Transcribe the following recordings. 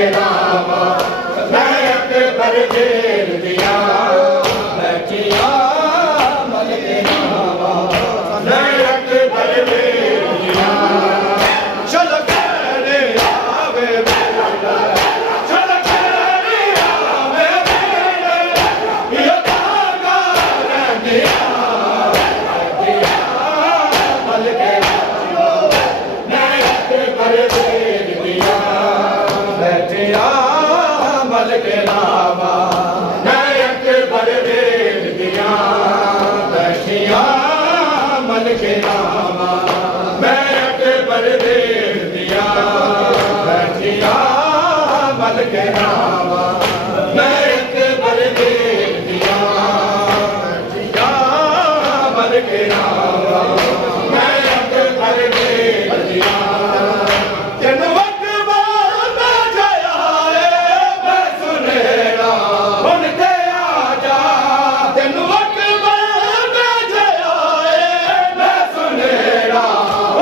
के रामा मैं अकबर देर दिया बैठिया मल के रामा मैं अकबर देर दिया चल कहने आवे बेला चल कहने आवे बेला ये तागा रहनिया बैठिया मल के रामा मैं अकबर देर दिया बैठिया मल के रामा मैं अकबर देर दिया बैठिया मल के रामा मैं अकबर देर दिया बैठिया मल के रामा मैं अकबर देर दिया बैठिया मल के रामा मैं अकबर देर दिया जन वक्त बाद जया मैं सुनेरा उनके आजा जन वक्त बाद जया मैं सुनेरा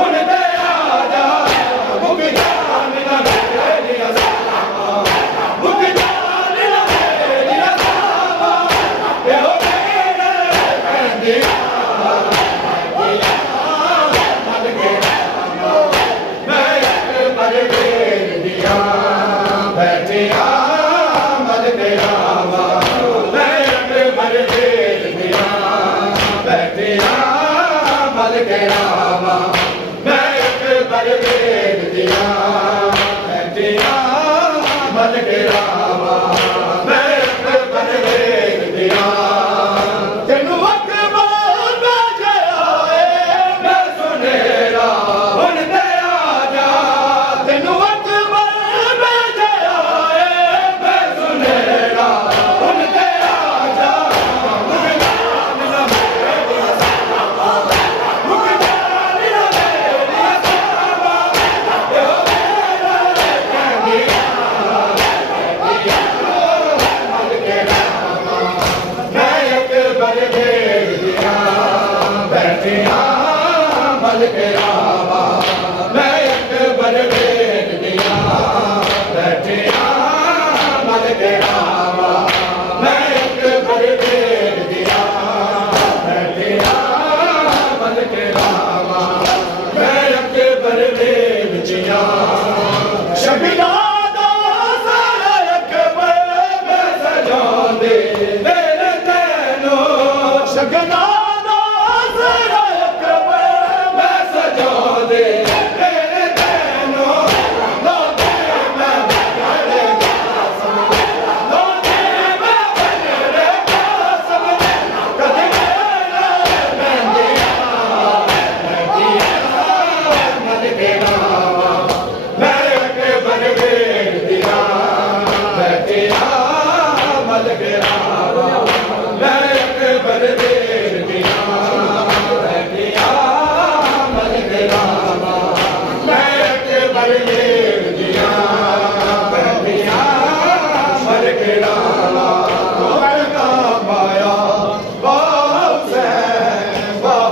उनके आजा मुख जान न मेरी असामा मुख जान न मेरी असामा ये हो मेरे कहदिया मल के रामा मैं अकबर देर दिया बैठिया मल के रामा मैं अकबर देर दिया बैठिया मल के रामा मैं अकबर देर दिया बैठिया मल के रामा मैं अकबर देर दिया तेनु वक्त बाद जया मैं सुनेरा हुन ते आजा तेनु वक्त बाद जया मैं सुनेरा हुन ते आजा मुख जान न मेरी असामा मुख जान न मेरी असामा यो मेरा कहदिया बैठिया मल के रामा मैं अकबर देर दिया बैठिया मल के रामा मैं अकबर देर दिया बैठिया मल के रामा मैं अकबर देर दिया बैठिया मल के रामा मैं अकबर देर दिया शबिला दा सारा अकबर मैं सजांदे